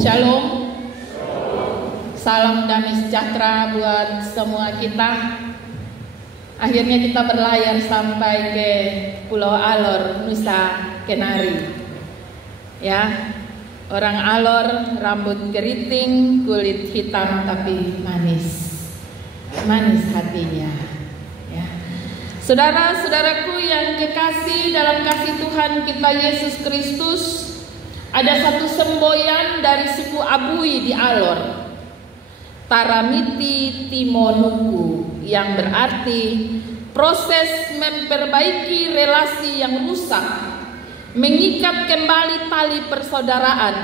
Shalom. Salam damai sejahtera buat semua kita. Akhirnya kita berlayar sampai ke Pulau Alor, Nusa Kenari. Ya, orang Alor rambut keriting, kulit hitam tapi manis. Manis hatinya. Ya. Saudara-saudaraku yang kekasih dalam kasih Tuhan kita Yesus Kristus, ada satu semboyan dari suku Abui di Alor, Taramiti Timonuku, yang berarti proses memperbaiki relasi yang rusak, mengikat kembali tali persaudaraan,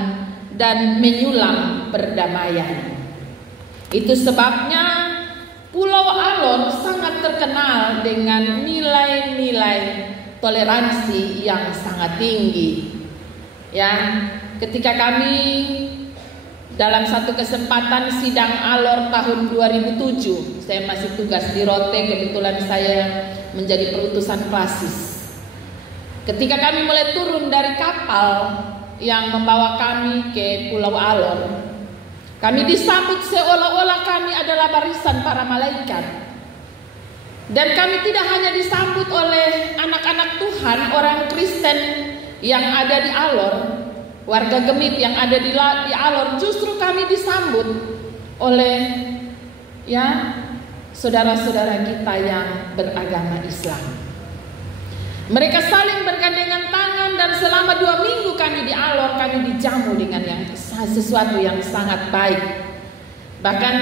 dan menyulam perdamaian. Itu sebabnya Pulau Alor sangat terkenal dengan nilai-nilai toleransi yang sangat tinggi. Ya, ketika kami dalam satu kesempatan sidang Alor tahun 2007, saya masih tugas di Rote, kebetulan saya menjadi perutusan klasis. Ketika kami mulai turun dari kapal yang membawa kami ke Pulau Alor, kami disambut seolah-olah kami adalah barisan para malaikat. Dan kami tidak hanya disambut oleh anak-anak Tuhan, orang Kristen yang ada di Alor, warga Gemit yang ada di Alor, justru kami disambut oleh saudara-saudara kita yang beragama Islam. Mereka saling bergandengan tangan, dan selama 2 minggu kami di Alor, kami dijamu dengan sesuatu yang sangat baik. Bahkan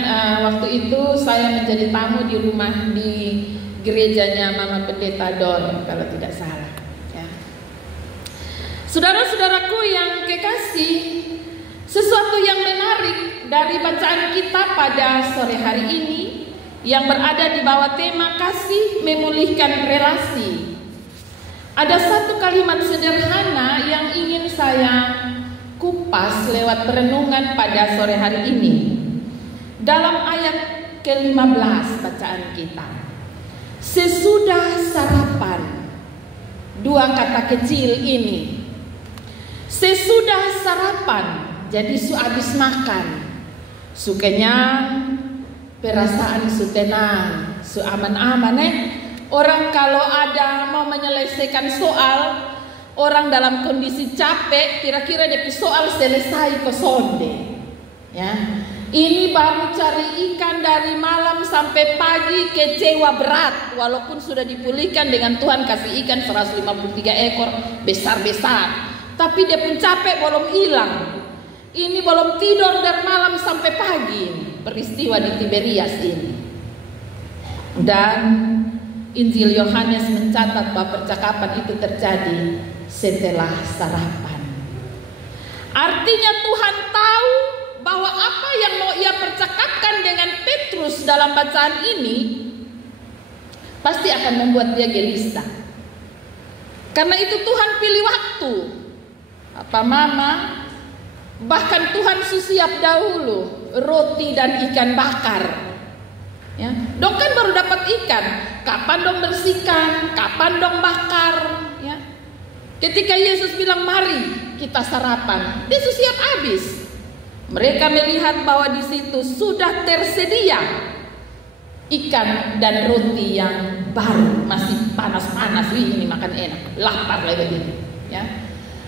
waktu itu saya menjadi tamu di rumah di gerejanya Mama Pendeta Dor, kalau tidak salah. Ya. Saudara-saudaraku yang kekasih, sesuatu yang menarik dari bacaan kita pada sore hari ini yang berada di bawah tema kasih memulihkan relasi. Ada satu kalimat sederhana yang ingin saya kupas lewat perenungan pada sore hari ini. Dalam ayat ke-15 bacaan kita. Sesudah sarapan. 2 kata kecil ini. Sesudah sarapan, jadi habis makan. Su kenyang, perasaan su tenang, su aman-aman Orang kalau ada mau menyelesaikan soal, orang dalam kondisi capek, kira-kira DP soal selesai ke sonde. Ya. Ini baru cari ikan dari malam sampai pagi, kecewa berat, walaupun sudah dipulihkan dengan Tuhan kasih ikan 153 ekor besar-besar. Tapi dia pun capek belum hilang. Ini belum tidur dari malam sampai pagi. Peristiwa di Tiberias ini. Dan Injil Yohanes mencatat bahwa percakapan itu terjadi setelah sarapan. Artinya Tuhan tahu bahwa apa yang mau ia percakapkan dengan Petrus dalam bacaan ini pasti akan membuat dia gelisah. Karena itu Tuhan pilih waktu. Apa mama, bahkan Tuhan siap dahulu roti dan ikan bakar. Ya, dong kan baru dapat ikan, kapan dong bersihkan, kapan dong bakar, ya. Ketika Yesus bilang mari kita sarapan, dia siap habis. Mereka melihat bahwa di situ sudah tersedia ikan dan roti yang baru, masih panas-panas. Ini makan enak, lapar lagi begini, ya.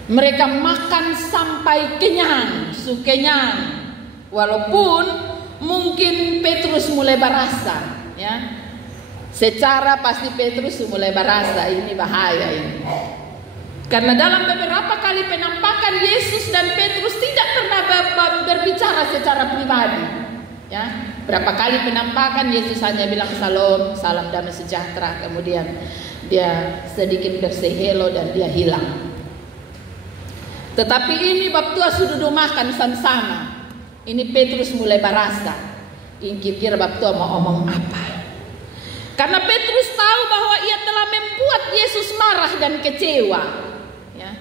Mereka makan sampai kenyang, kenyang. Walaupun mungkin Petrus mulai berasa, ya. Secara pasti Petrus mulai berasa ini bahaya ini. Karena dalam beberapa kali penampakan Yesus dan Petrus tidak pernah berbicara secara pribadi, ya. Berapa kali penampakan Yesus hanya bilang salam, salam damai sejahtera, kemudian dia sedikit bersihelo dan dia hilang. Tetapi ini bab tua sudah makan sama-sama. Ini Petrus mulai berasa. Ini kira-kira bab tua mau omong apa? Karena Petrus tahu bahwa ia telah membuat Yesus marah dan kecewa. Ya.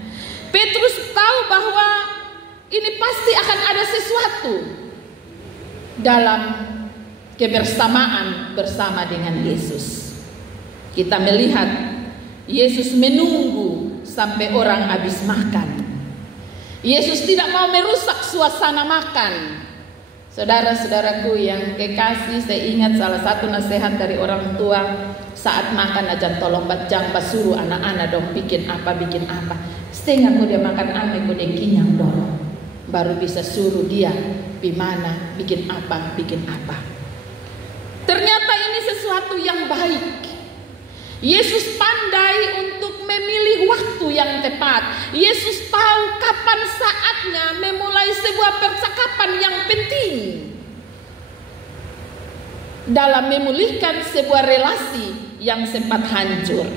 Petrus tahu bahwa ini pasti akan ada sesuatu dalam kebersamaan bersama dengan Yesus. Kita melihat Yesus menunggu sampai orang habis makan. Yesus tidak mau merusak suasana makan. Saudara-saudaraku yang kekasih, saya ingat salah satu nasihat dari orang tua saat makan aja, tolong jangan suruh anak-anak dong bikin apa. Setengah dia makan ame dia kenyang dong, baru bisa suruh dia bagaimana bikin apa. Ternyata ini sesuatu yang baik. Yesus pandai untuk memilih waktu yang tepat. Yesus tahu kapan saatnya memulai sebuah percakapan yang penting dalam memulihkan sebuah relasi yang sempat hancur.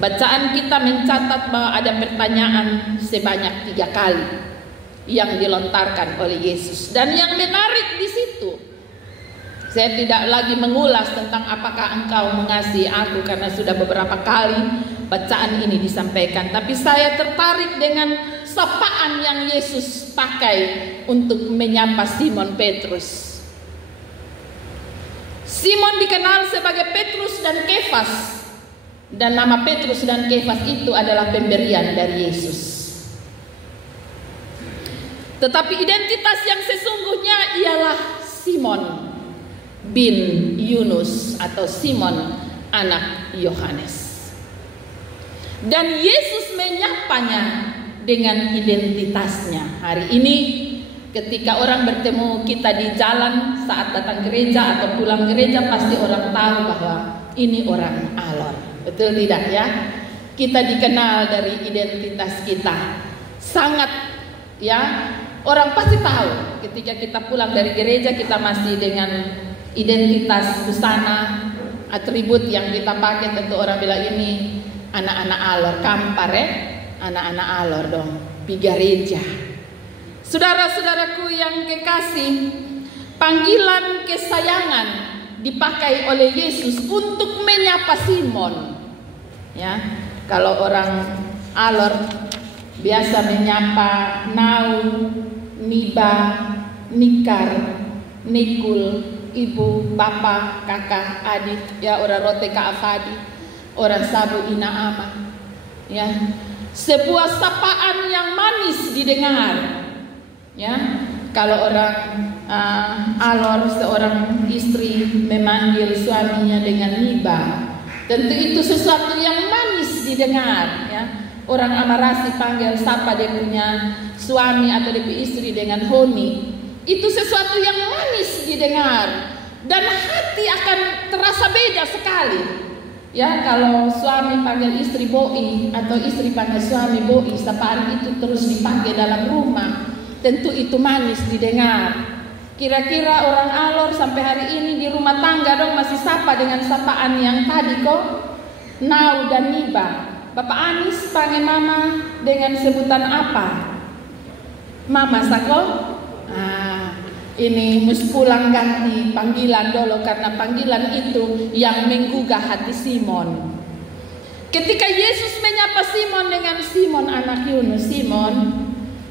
Bacaan kita mencatat bahwa ada pertanyaan sebanyak 3 kali yang dilontarkan oleh Yesus. Dan yang menarik di situ, saya tidak lagi mengulas tentang apakah engkau mengasihi aku, karena sudah beberapa kali bacaan ini disampaikan. Tapi saya tertarik dengan sapaan yang Yesus pakai untuk menyapa Simon Petrus. Simon dikenal sebagai Petrus dan Kefas, dan nama Petrus dan Kefas itu adalah pemberian dari Yesus. Tetapi identitas yang sesungguhnya ialah Simon bin Yunus atau Simon anak Yohanes. Dan Yesus menyapanya dengan identitasnya. Hari ini ketika orang bertemu kita di jalan saat datang gereja atau pulang gereja, pasti orang tahu bahwa ini orang Alor. Betul tidak ya? Kita dikenal dari identitas kita. Sangat ya, orang pasti tahu ketika kita pulang dari gereja kita masih dengan identitas busana, atribut yang kita pakai. Tentu orang bilang ini anak-anak Alor, kampar anak-anak Alor dong, pi gereja. Saudara-saudaraku yang kekasih, panggilan kesayangan dipakai oleh Yesus untuk menyapa Simon. Ya, kalau orang Alor biasa menyapa Nau, Niba, Nikar, Nikul, ibu, bapak, kakak, adik, ya orang rote ka afadi, orang sabu ina ama, ya, sebuah sapaan yang manis didengar, ya. Kalau orang Alor, seorang istri memanggil suaminya dengan Niba, tentu itu sesuatu yang manis didengar, ya. Orang Amarasi panggil sapa dia punya suami atau dia punya istri dengan Honi, itu sesuatu yang manis didengar dan hati akan terasa beda sekali. Ya, kalau suami panggil istri Boi atau istri panggil suami Boi, sapaan itu terus dipakai dalam rumah, tentu itu manis didengar. Kira-kira orang Alor sampai hari ini di rumah tangga dong masih sapa dengan sapaan yang tadi kok, Nau dan Niba. Bapak Anis panggil mama dengan sebutan apa? Mama Sako? Ini mesti pulang ganti panggilan dulu, karena panggilan itu yang menggugah hati Simon. Ketika Yesus menyapa Simon dengan Simon anak Yunus, Simon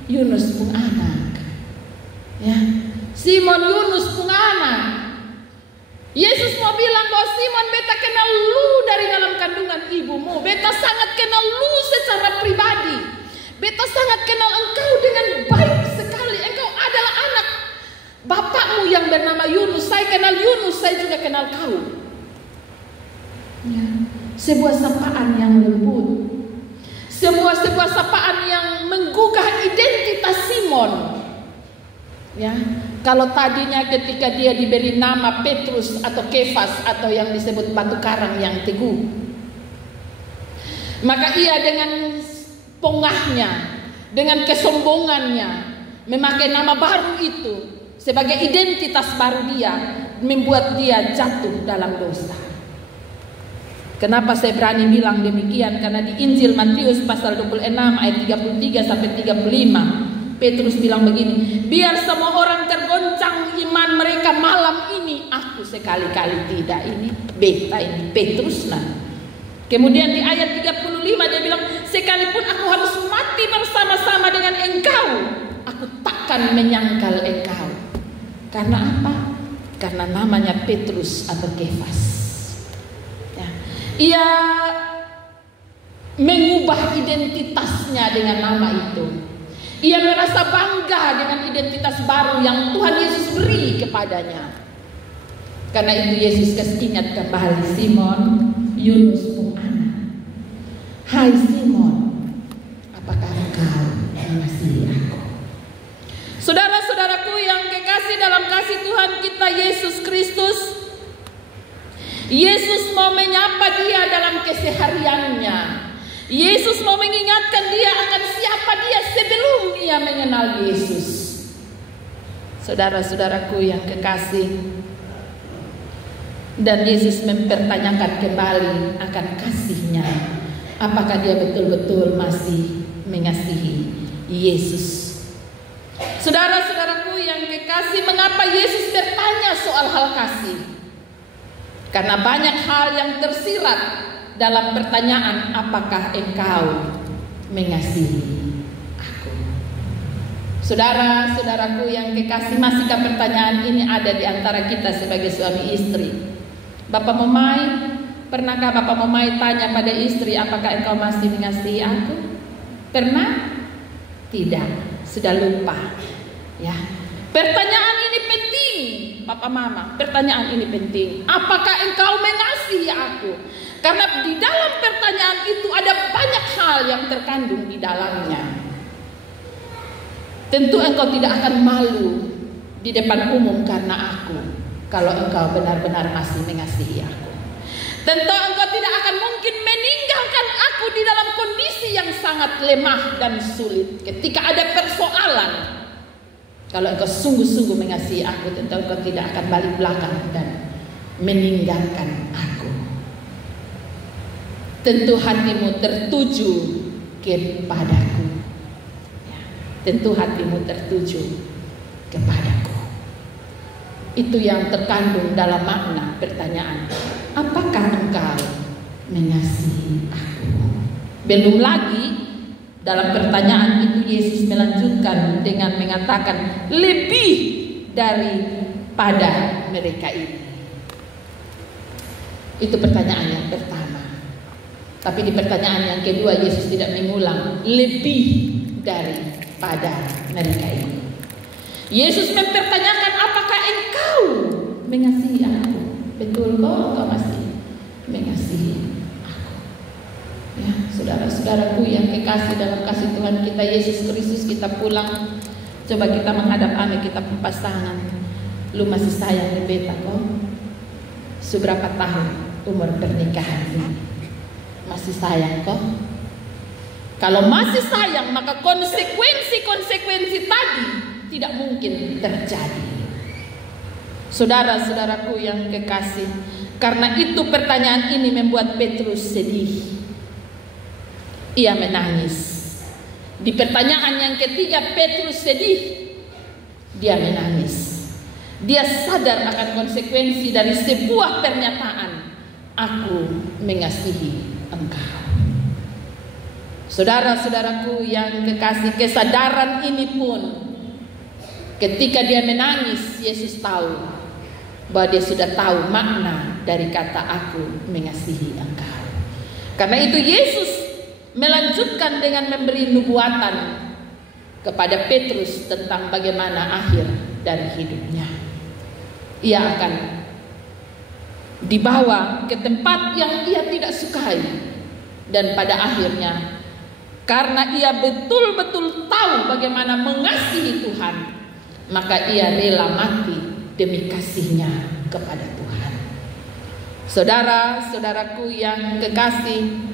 Yunus pun anak, ya, Simon Yunus pun anak. Yesus mau bilang bahwa Simon, beta kenal lu dari dalam kandungan ibumu, beta sangat kenal lu secara pribadi, beta sangat kenal engkau dengan baik sekali, engkau adalah anak bapakmu yang bernama Yunus. Saya kenal Yunus, saya juga kenal kau. Ya. Sebuah sapaan yang lembut, sebuah sapaan yang menggugah identitas Simon. Ya, kalau tadinya ketika dia diberi nama Petrus atau Kefas atau yang disebut batu karang yang teguh, maka ia dengan pongahnya, dengan kesombongannya memakai nama baru itu sebagai identitas baru dia, membuat dia jatuh dalam dosa. Kenapa saya berani bilang demikian? Karena di Injil Matius pasal 26 ayat 33 sampai 35, Petrus bilang begini, biar semua orang tergoncang iman mereka malam ini, aku sekali-kali tidak. Ini beta, ini Petrus lah. Kemudian di ayat 35 dia bilang, sekalipun aku harus mati bersama-sama dengan engkau, aku takkan menyangkal engkau. Karena apa? Karena namanya Petrus atau Kefas. Ya. Ia mengubah identitasnya dengan nama itu. Ia merasa bangga dengan identitas baru yang Tuhan Yesus beri kepadanya. Karena itu Yesus ingat kembali Simon, Yunus Ana. Hai Simon, apakah engkau mengasihi aku? Saudara-saudaraku yang kekasih dalam kasih Tuhan kita Yesus Kristus, Yesus mau menyapa dia dalam kesehariannya. Yesus mau mengingatkan dia akan siapa dia sebelum ia mengenal Yesus. Saudara-saudaraku yang kekasih, dan Yesus mempertanyakan kembali akan kasihnya. Apakah dia betul-betul masih mengasihi Yesus? Saudara-saudaraku yang kekasih, mengapa Yesus bertanya soal hal kasih? Karena banyak hal yang tersirat dalam pertanyaan, apakah engkau mengasihi aku? Saudara-saudaraku yang kekasih, masihkah pertanyaan ini ada di antara kita sebagai suami istri? Bapak Momai, pernahkah Bapak Momai tanya pada istri, apakah engkau masih mengasihi aku? Pernah? Tidak, sudah lupa. Ya, pertanyaan ini penting, Papa Mama. Pertanyaan ini penting. Apakah engkau mengasihi aku? Karena di dalam pertanyaan itu ada banyak hal yang terkandung di dalamnya. Tentu engkau tidak akan malu di depan umum karena aku, kalau engkau benar-benar masih mengasihi aku. Tentu engkau tidak akan mungkin meninggalkan aku di dalam kondisi yang sangat lemah dan sulit. Ketika ada persoalan, kalau engkau sungguh-sungguh mengasihi aku, tentu engkau tidak akan balik belakang dan meninggalkan aku. Tentu hatimu tertuju kepadaku. Ya, tentu hatimu tertuju kepadaku. Itu yang terkandung dalam makna pertanyaan, apakah engkau mengasihi aku? Belum lagi dalam pertanyaan itu Yesus melanjutkan dengan mengatakan lebih daripada mereka ini. Itu pertanyaan yang pertama. Tapi di pertanyaan yang kedua Yesus tidak mengulang lebih daripada mereka ini. Yesus mempertanyakan, apakah engkau mengasihi aku? Betul kok engkau masih mengasihi aku? Ya, saudara-saudaraku yang kekasih dalam kasih Tuhan kita Yesus Kristus, kita pulang. Coba kita menghadap Ame, kita pasangan. Lu masih sayang di beta kok? Seberapa tahun umur pernikahan ini? Masih sayang kok? Kalau masih sayang, maka konsekuensi tadi tidak mungkin terjadi. Saudara-saudaraku yang kekasih, karena itu pertanyaan ini membuat Petrus sedih. Ia menangis. Di pertanyaan yang ketiga Petrus sedih. Dia menangis. Dia sadar akan konsekuensi dari sebuah pernyataan, aku mengasihi engkau. Saudara-saudaraku yang kekasih, kesadaran ini pun ketika dia menangis, Yesus tahu bahwa dia sudah tahu makna dari kata aku mengasihi engkau. Karena itu Yesus melanjutkan dengan memberi nubuatan kepada Petrus tentang bagaimana akhir dari hidupnya. Ia akan dibawa ke tempat yang ia tidak sukai, dan pada akhirnya karena ia betul-betul tahu bagaimana mengasihi Tuhan, maka ia rela mati demi kasihnya kepada Tuhan. Saudara-saudaraku yang kekasih,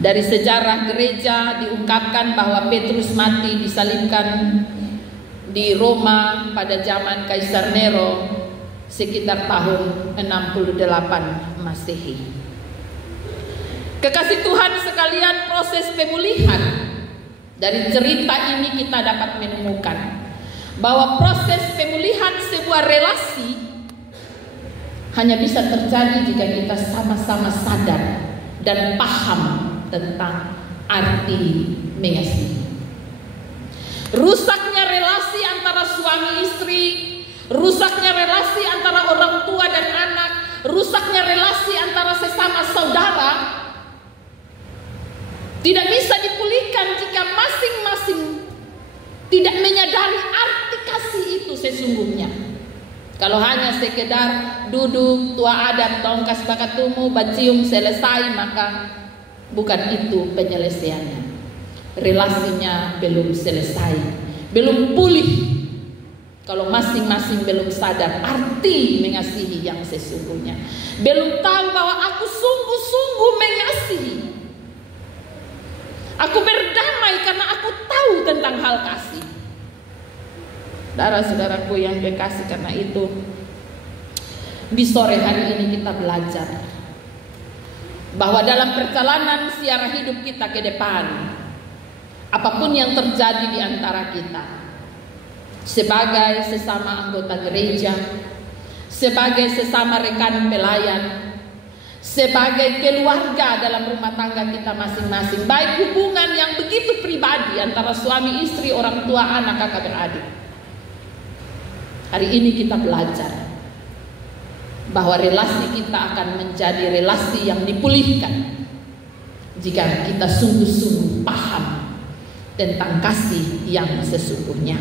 dari sejarah gereja diungkapkan bahwa Petrus mati disalibkan di Roma pada zaman Kaisar Nero sekitar tahun 68 Masehi. Kekasih Tuhan sekalian, proses pemulihan dari cerita ini kita dapat menemukan bahwa proses pemulihan sebuah relasi hanya bisa terjadi jika kita sama-sama sadar dan paham tentang arti mengasihi. Rusaknya relasi antara suami istri, rusaknya relasi antara orang tua dan anak, rusaknya relasi antara sesama saudara tidak bisa dipulihkan jika masing-masing tidak menyadari arti kasih itu sesungguhnya. Kalau hanya sekedar duduk, tua adat, tongkas bakatumu, bacium, selesai, maka bukan itu penyelesaiannya. Relasinya belum selesai, belum pulih. Kalau masing-masing belum sadar arti mengasihi yang sesungguhnya, belum tahu bahwa aku sungguh-sungguh mengasihi. Aku berdamai karena aku tahu tentang hal kasih. Saudara-saudaraku yang kekasih, karena itu di sore hari ini kita belajar bahwa dalam perjalanan siara hidup kita ke depan, apapun yang terjadi di antara kita, sebagai sesama anggota gereja, sebagai sesama rekan pelayan, sebagai keluarga dalam rumah tangga kita masing-masing, baik hubungan yang begitu pribadi antara suami istri, orang tua, anak, kakak beradik. Hari ini kita belajar bahwa relasi kita akan menjadi relasi yang dipulihkan jika kita sungguh-sungguh paham tentang kasih yang sesungguhnya.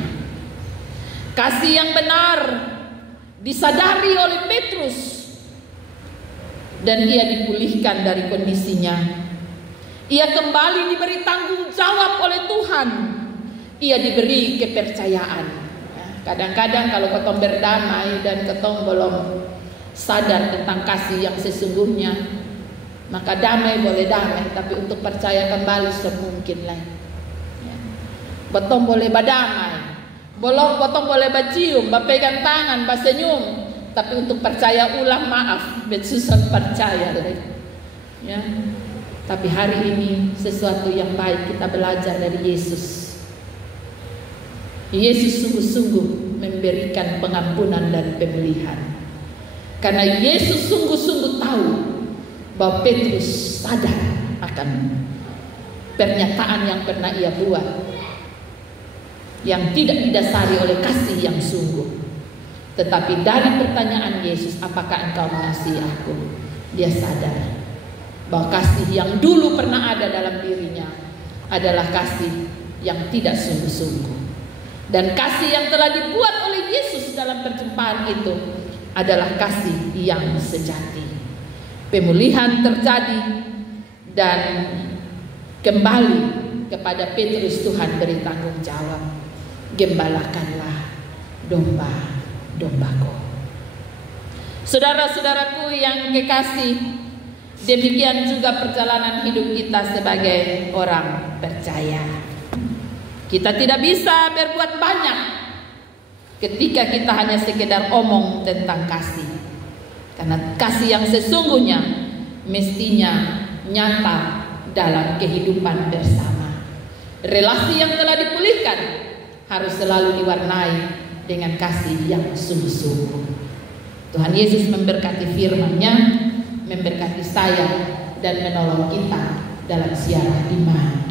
Kasih yang benar disadari oleh Petrus, dan ia dipulihkan dari kondisinya. Ia kembali diberi tanggung jawab oleh Tuhan. Ia diberi kepercayaan. Kadang-kadang kalau ketong berdamai dan ketong belum sadar tentang kasih yang sesungguhnya, maka damai boleh damai, tapi untuk percaya kembali semungkin lah. Betong boleh berdamai, botong boleh bacium, bapegang tangan, basenyum, tapi untuk percaya ulang maaf, susah percaya lah. Ya. Tapi hari ini sesuatu yang baik kita belajar dari Yesus. Yesus sungguh-sungguh memberikan pengampunan dan pemulihan. Karena Yesus sungguh-sungguh tahu bahwa Petrus sadar akan pernyataan yang pernah ia buat, yang tidak didasari oleh kasih yang sungguh. Tetapi dari pertanyaan Yesus, apakah engkau mengasihi aku? Dia sadar bahwa kasih yang dulu pernah ada dalam dirinya adalah kasih yang tidak sungguh-sungguh. Dan kasih yang telah dibuat oleh Yesus dalam perjumpaan itu adalah kasih yang sejati. Pemulihan terjadi dan kembali kepada Petrus Tuhan beri tanggung jawab. Gembalakanlah domba-dombaku. Saudara-saudaraku yang kekasih, demikian juga perjalanan hidup kita sebagai orang percaya. Kita tidak bisa berbuat banyak ketika kita hanya sekedar omong tentang kasih. Karena kasih yang sesungguhnya mestinya nyata dalam kehidupan bersama. Relasi yang telah dipulihkan harus selalu diwarnai dengan kasih yang sungguh-sungguh. Tuhan Yesus memberkati firman-Nya, memberkati saya dan menolong kita dalam siara iman.